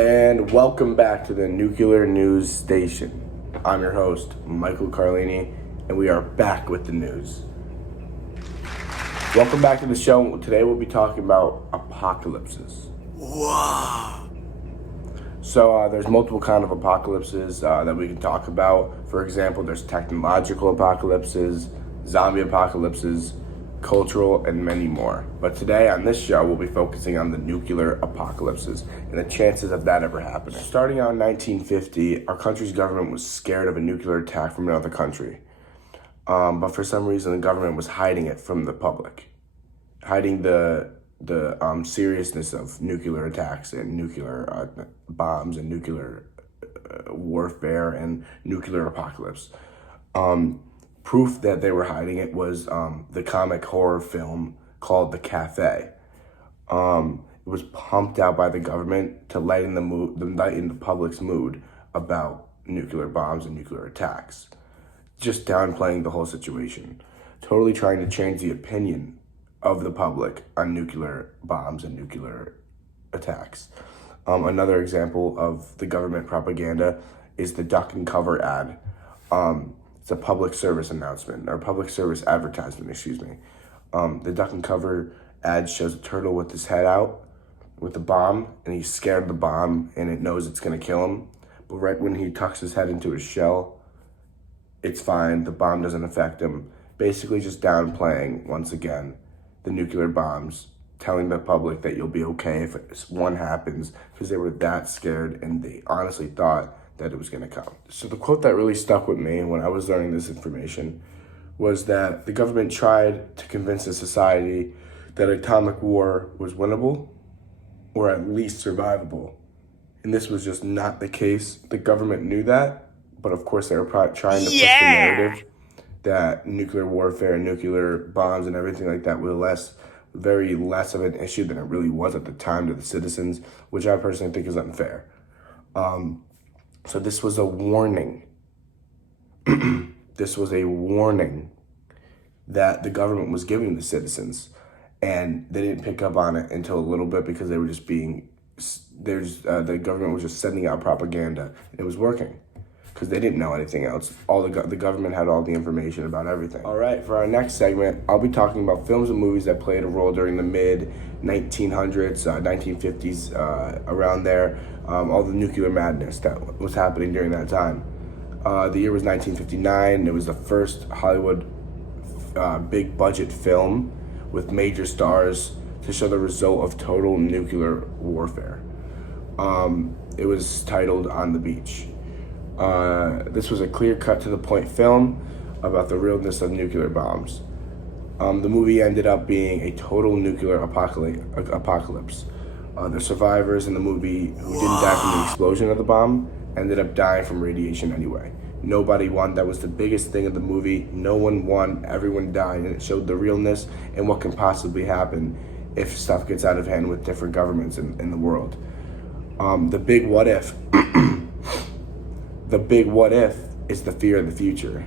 And welcome back to the Nuclear News Station. I'm your host, Michael Carlini, and we are back with the news. Welcome back to the show. Today we'll be talking about apocalypses. Wow. So there's multiple kind of apocalypses that we can talk about. For example, there's technological apocalypses, zombie apocalypses, cultural, and many more. But today on this show, we'll be focusing on the nuclear apocalypses and the chances of that ever happening. Starting out in 1950, our country's government was scared of a nuclear attack from another country. But for some reason, the government was hiding it from the public, hiding the seriousness of nuclear attacks and nuclear bombs and nuclear warfare and nuclear apocalypse. Proof that they were hiding it was the comic horror film called The Cafe. It was pumped out by the government to lighten the public's mood about nuclear bombs and nuclear attacks, just downplaying the whole situation, totally trying to change the opinion of the public on nuclear bombs and nuclear attacks. Another example of the government propaganda is the duck and cover ad. It's a public service announcement, or public service advertisement, The duck and cover ad shows a turtle with his head out with a bomb, and he's scared of the bomb, and it knows it's gonna kill him. But right when he tucks his head into his shell, it's fine, the bomb doesn't affect him. Basically just downplaying, once again, the nuclear bombs, telling the public that you'll be okay if one happens, because they were that scared and they honestly thought that it was going to come. So the quote that really stuck with me when I was learning this information was that the government tried to convince the society that atomic war was winnable or at least survivable. And this was just not the case. The government knew that, but of course they were trying to push the narrative that nuclear warfare and nuclear bombs and everything like that were very less of an issue than it really was at the time to the citizens, which I personally think is unfair. So this was a warning. This was a warning that the government was giving the citizens, and they didn't pick up on it until a little bit because they were just the government was just sending out propaganda. It was working because they didn't know anything else. The government had all the information about everything. All right, for our next segment, I'll be talking about films and movies that played a role during the mid-1900s, 1950s, around there. All the nuclear madness that was happening during that time. The year was 1959. It was the first Hollywood big budget film with major stars to show the result of total nuclear warfare. It was titled On the Beach. This was a clear-cut, to-the-point film about the realness of nuclear bombs. The movie ended up being a total nuclear apocalypse. The survivors in the movie who didn't die from the explosion of the bomb ended up dying from radiation anyway. Nobody won. That was the biggest thing of the movie. No one won. Everyone died, and it showed the realness and what can possibly happen if stuff gets out of hand with different governments in the world. The big what if. The big what if is the fear of the future.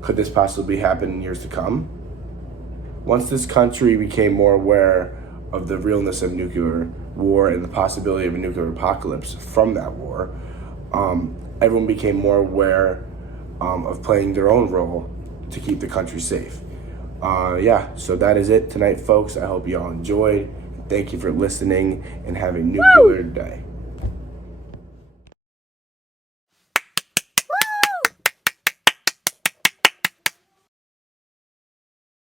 Could this possibly happen in years to come? Once this country became more aware of the realness of nuclear war and the possibility of a nuclear apocalypse from that war, everyone became more aware of playing their own role to keep the country safe. So that is it tonight, folks. I hope you all enjoyed. Thank you for listening and have a nuclear day.